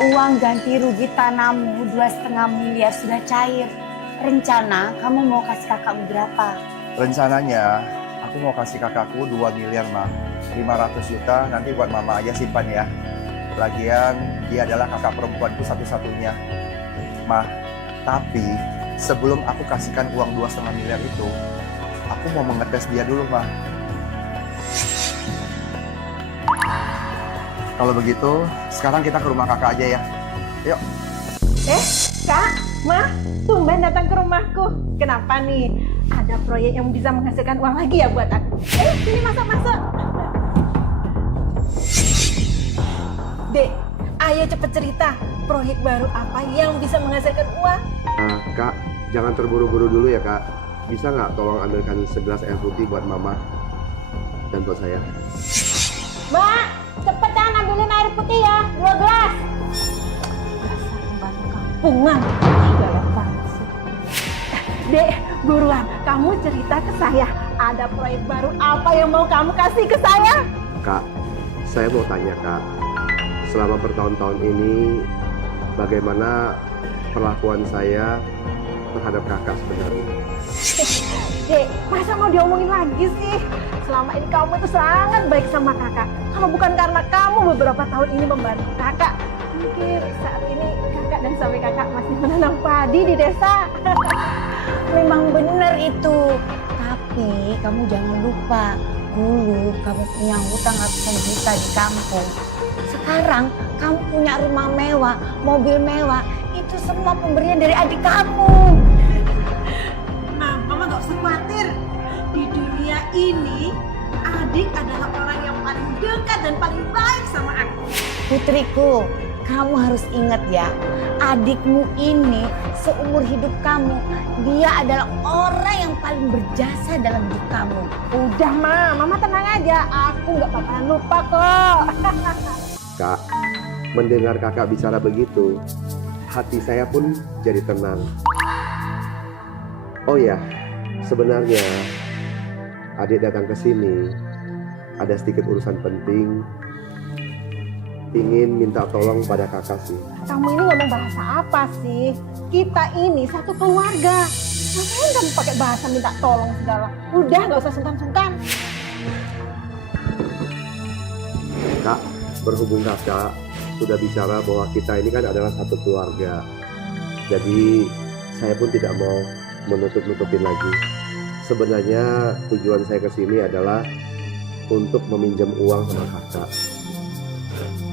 Uang ganti rugi tanahmu 2,5 miliar sudah cair. Rencana kamu mau kasih kakakmu berapa? Rencananya aku mau kasih kakakku 2 miliar, Ma. 500 juta nanti buat mama aja simpan ya. Lagian dia adalah kakak perempuanku satu-satunya. Ma, tapi sebelum aku kasihkan uang 2,5 miliar itu, aku mau mengetes dia dulu, Ma. Kalau begitu, sekarang kita ke rumah kakak aja ya. Yuk. Kak, Ma, tumben datang ke rumahku. Kenapa nih? Ada proyek yang bisa menghasilkan uang lagi ya buat aku. Sini masuk. Dek, ayo cepet cerita. Proyek baru apa yang bisa menghasilkan uang? Kak, jangan terburu-buru dulu ya, Kak. Bisa nggak tolong ambilkan segelas air putih buat Mama dan buat saya? Mbak, cepetan ambilin air putih ya, 2 gelas. Dasar pembantu kampungan. Galak banget sih. Dek, buruan, kamu cerita ke saya. Ada proyek baru apa yang mau kamu kasih ke saya? Kak, saya mau tanya, Kak. Selama bertahun-tahun ini, bagaimana perlakuan saya terhadap kakak sebenarnya? Dek, masa mau diomongin lagi sih? Selama ini kamu itu sangat baik sama kakak. Kalau bukan karena kamu beberapa tahun ini membantu kakak, mungkin saat ini kakak dan suami kakak masih menanam padi di desa. Memang benar itu. Tapi kamu jangan lupa, dulu kamu punya hutang ratusan juta di kampung. Sekarang kamu punya rumah mewah, mobil mewah. Itu semua pemberian dari adik kamu. Mama gak usah khawatir. Di dunia ini, adik adalah orang yang paling dekat dan paling baik sama aku. Putriku, kamu harus ingat ya, adikmu ini seumur hidup kamu, dia adalah orang yang paling berjasa dalam hidup kamu. Udah Mama tenang aja. Aku gak bakalan lupa kok. Kak, mendengar kakak bicara begitu, hati saya pun jadi tenang. Oh ya, sebenarnya adik datang ke sini ada sedikit urusan penting. Ingin minta tolong pada kakak sih. Kamu ini ngomong bahasa apa sih? Kita ini satu keluarga. Ngapain kamu pakai bahasa minta tolong segala? Udah gak usah sungkan-sungkan. Kak, berhubung kakak sudah bicara bahwa kita ini kan adalah satu keluarga. Jadi saya pun tidak mau menutup-nutupin lagi. Sebenarnya tujuan saya ke sini adalah untuk meminjam uang sama kakak.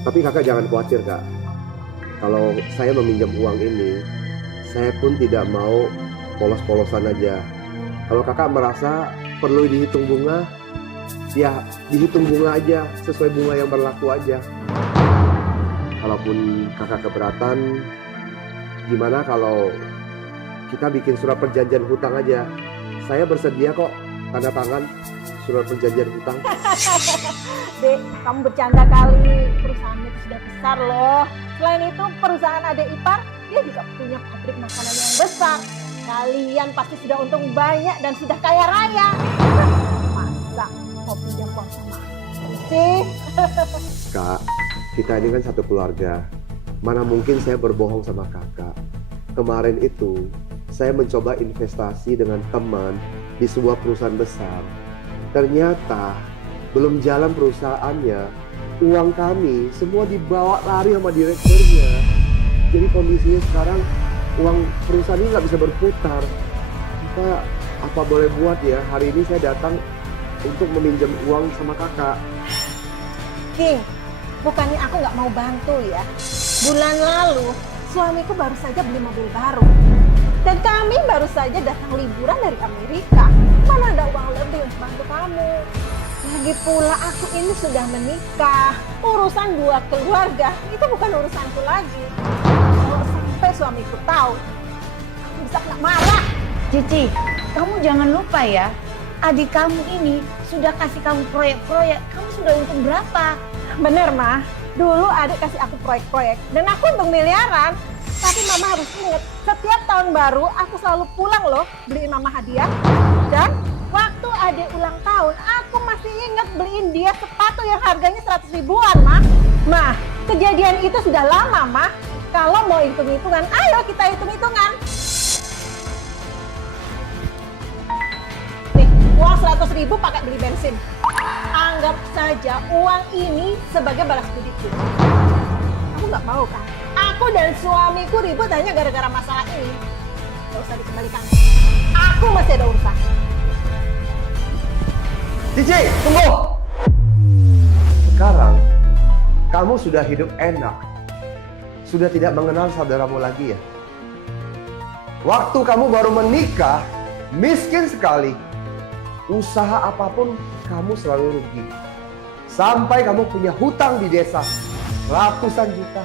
Tapi kakak jangan khawatir, Kak. Kalau saya meminjam uang ini, saya pun tidak mau polos-polosan aja. Kalau kakak merasa perlu dihitung bunga, ya dihitung bunga aja, sesuai bunga yang berlaku aja. Kalaupun kakak keberatan, gimana kalau kita bikin surat perjanjian hutang aja? Saya bersedia kok tanda tangan surat perjanjian hutang. Dek, kamu bercanda kali. Perusahaan itu sudah besar loh. Selain itu, perusahaan adik ipar, dia juga punya pabrik makanan yang besar. Kalian pasti sudah untung banyak dan sudah kaya raya. Masa mau pinjam uang sama aku sih? Kak, kita ini kan satu keluarga. Mana mungkin saya berbohong sama kakak. Kemarin itu, saya mencoba investasi dengan teman di sebuah perusahaan besar. Ternyata belum jalan perusahaannya, uang kami semua dibawa lari sama direkturnya. Jadi kondisinya sekarang uang perusahaan ini nggak bisa berputar. Kita apa boleh buat ya? Hari ini saya datang untuk meminjam uang sama kakak. King, bukannya aku nggak mau bantu ya. Bulan lalu, suamiku baru saja beli mobil baru. Dan kami baru saja datang liburan dari Amerika. Mana ada uang lebih untuk bantu kamu. Lagi pula aku ini sudah menikah. Urusan dua keluarga itu bukan urusanku lagi. Kalau sampai suamiku tahu, aku bisa kena marah. Cici, kamu jangan lupa ya, adik kamu ini sudah kasih kamu proyek-proyek. Kamu sudah untung berapa? Bener mah, dulu adik kasih aku proyek-proyek dan aku untung miliaran. Tapi mama harus ingat, setiap tahun baru aku selalu pulang loh beliin mama hadiah. Dan waktu adik ulang tahun, aku masih ingat beliin dia sepatu yang harganya 100 ribuan, Mah. Mah, Kejadian itu sudah lama, Ma. Kalau mau hitung-hitungan, ayo kita hitung-hitungan. Nih, uang 100.000 pakai beli bensin. Anggap saja uang ini sebagai balas budiku. Kamu nggak mau kan? Aku dan suamiku ribut hanya gara-gara masalah ini. Gak usah dikembalikan. Aku masih ada urusan. Cici, tunggu! Sekarang, kamu sudah hidup enak. Sudah tidak mengenal saudaramu lagi ya? Waktu kamu baru menikah, miskin sekali. Usaha apapun, kamu selalu rugi. Sampai kamu punya hutang di desa, ratusan juta.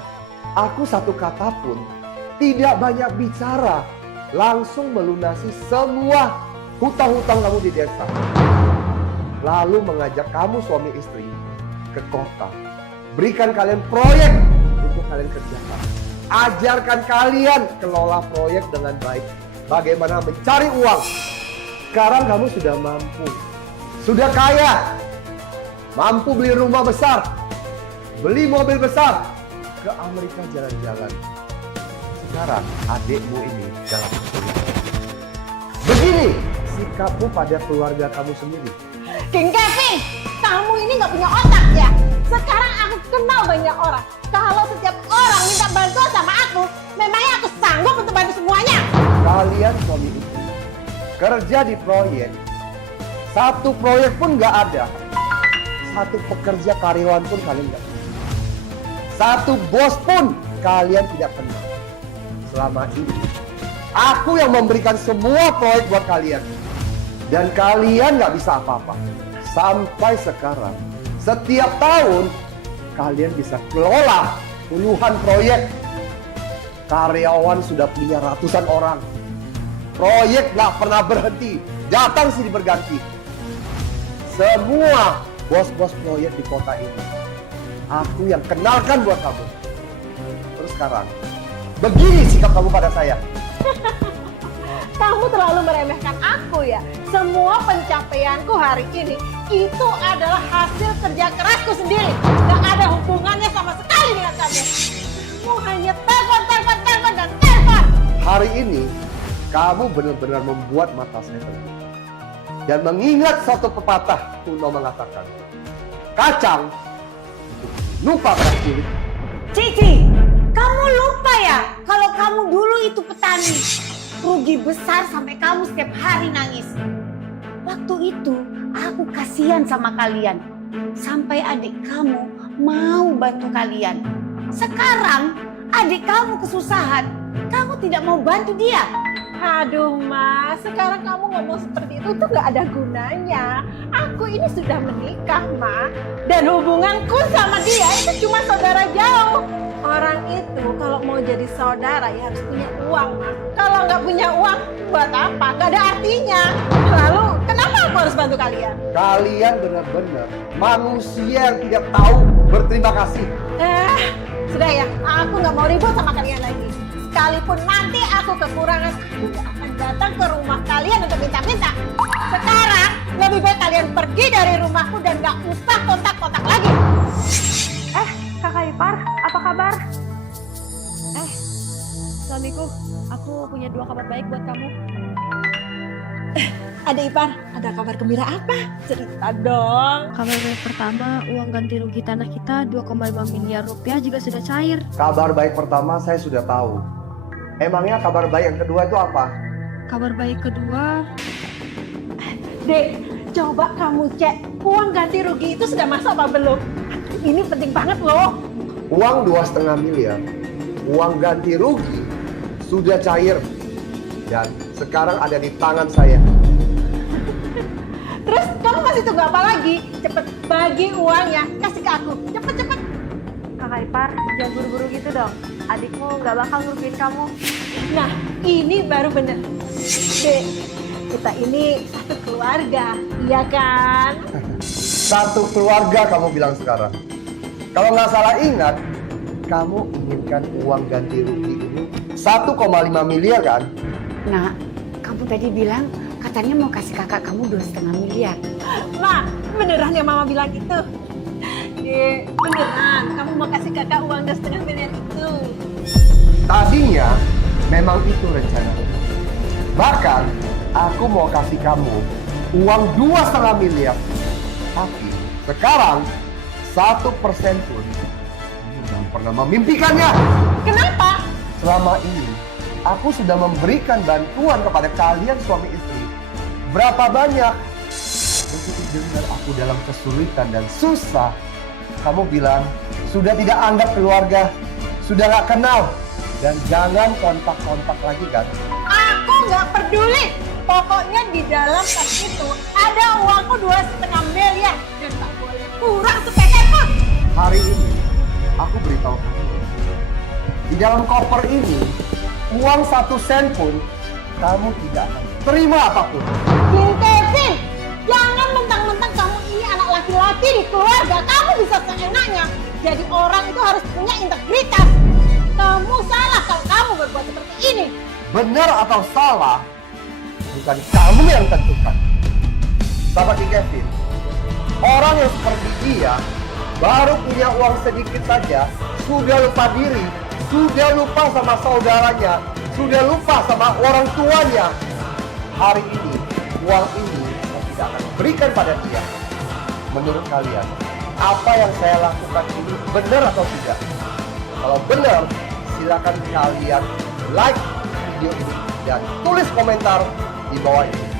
Aku satu kata pun, tidak banyak bicara. Langsung melunasi semua hutang-hutang kamu di desa. Lalu mengajak kamu suami istri ke kota. Berikan kalian proyek untuk kalian kerjakan. Ajarkan kalian kelola proyek dengan baik. Bagaimana mencari uang. Sekarang kamu sudah mampu. Sudah kaya. Mampu beli rumah besar. Beli mobil besar. Ke Amerika jalan-jalan. Sekarang adikmu ini dalam kesulitan. Begini sikapmu pada keluarga kamu sendiri. King Kevin, kamu ini nggak punya otak ya? Sekarang aku kenal banyak orang. Kalau setiap orang minta bantuan sama aku, memangnya aku sanggup untuk bantu semuanya? Kalian suami istri kerja di proyek, satu proyek pun nggak ada, satu pekerja karyawan pun kalian nggak kenal, satu bos pun kalian tidak kenal. Selama ini aku yang memberikan semua proyek buat kalian, dan kalian nggak bisa apa-apa. Sampai sekarang, setiap tahun kalian bisa kelola puluhan proyek. Karyawan sudah punya ratusan orang. Proyek nggak pernah berhenti, datang sini berganti. Semua bos-bos proyek di kota ini, aku yang kenalkan buat kamu. Terus sekarang, begini sikap kamu pada saya. Kamu terlalu meremehkan aku ya. Semua pencapaianku hari ini itu adalah hasil kerja kerasku sendiri. Gak ada hubungannya sama sekali dengan kamu. Kamu hanya telepon, dan telepon. Hari ini, kamu benar-benar membuat mata saya terbuka. Dan mengingat satu pepatah kuno mengatakan, kacang lupa keras kulit. Cici, kamu lupa ya kalau kamu dulu itu petani. Rugi besar sampai kamu setiap hari nangis. Waktu itu aku kasihan sama kalian. Sampai adik kamu mau bantu kalian. Sekarang adik kamu kesusahan. Kamu tidak mau bantu dia. Aduh Mas, sekarang kamu ngomong seperti itu tuh gak ada gunanya. Aku ini sudah menikah, Ma. Dan hubunganku sama dia itu cuma saudara jauh. Orang itu kalau mau jadi saudara ya harus punya uang, Ma. Kalau nggak punya uang, buat apa? Gak ada artinya. Lalu, kenapa aku harus bantu kalian? Kalian benar-benar manusia yang tidak tahu berterima kasih. Sudah ya, aku nggak mau ribut sama kalian lagi. Sekalipun nanti aku kekurangan, aku nggak akan datang ke rumah kalian untuk minta-minta. Sekarang, lebih baik kalian pergi dari rumahku dan nggak usah kontak-kontak lagi. Kakak Ipar, apa kabar? Suamiku, aku punya 2 kabar baik buat kamu. Ada Ipar, ada kabar gembira apa? Cerita dong. Kabar baik pertama, uang ganti rugi tanah kita 2,5 miliar rupiah juga sudah cair. Kabar baik pertama saya sudah tahu. Emangnya kabar baik yang kedua itu apa? Kabar baik kedua, Dek, coba kamu cek uang ganti rugi itu sudah masuk apa belum? Ini penting banget loh. Uang 2,5 miliar, uang ganti rugi sudah cair dan sekarang ada di tangan saya. Terus kamu masih tunggu apa lagi? Cepet bagi uangnya, kasih ke aku. Cepet. Kakak Ipar, jangan buru-buru gitu dong. Adikmu nggak bakal ngerugiin kamu. Nah, ini baru bener. Dek, kita ini satu keluarga, iya kan? Satu keluarga kamu bilang sekarang. Kalau nggak salah ingat, kamu inginkan uang ganti rugi ini 1,5 miliar kan? Nah, kamu tadi bilang katanya mau kasih kakak kamu 2,5 miliar. Ma, beneran yang Mama bilang itu? Dek, beneran kamu mau kasih kakak uang 2,5 miliar itu? Tadinya memang itu rencanaku. Bahkan aku mau kasih kamu uang 2,5 miliar. Tapi sekarang 1% pun kamu jangan pernah memimpikannya. Kenapa? Selama ini aku sudah memberikan bantuan kepada kalian suami istri. Berapa banyak? Begitu dengar aku dalam kesulitan dan susah, kamu bilang sudah tidak anggap keluarga, sudah gak kenal, dan jangan kontak-kontak lagi kan? Aku nggak peduli. Pokoknya di dalam tas itu ada uangku 2,5 miliar dan tak boleh kurang sepeser pun. Hari ini aku beritahu kamu, di dalam koper ini uang 1 sen pun kamu tidak akan terima apapun. King Kevin, jangan mentang-mentang kamu ini anak laki-laki di keluarga, kamu bisa seenaknya. Jadi orang itu harus punya integritas. Kamu salah kalau kamu berbuat seperti ini. Benar atau salah, bukan kamu yang tentukan. Sahabat Kevin, orang yang seperti dia baru punya uang sedikit saja, sudah lupa diri, sudah lupa sama saudaranya, sudah lupa sama orang tuanya. Hari ini, uang ini saya tidak akan berikan pada dia. Menurut kalian, apa yang saya lakukan ini benar atau tidak? Kalau benar, silakan kalian like video ini dan tulis komentar di bawah ini.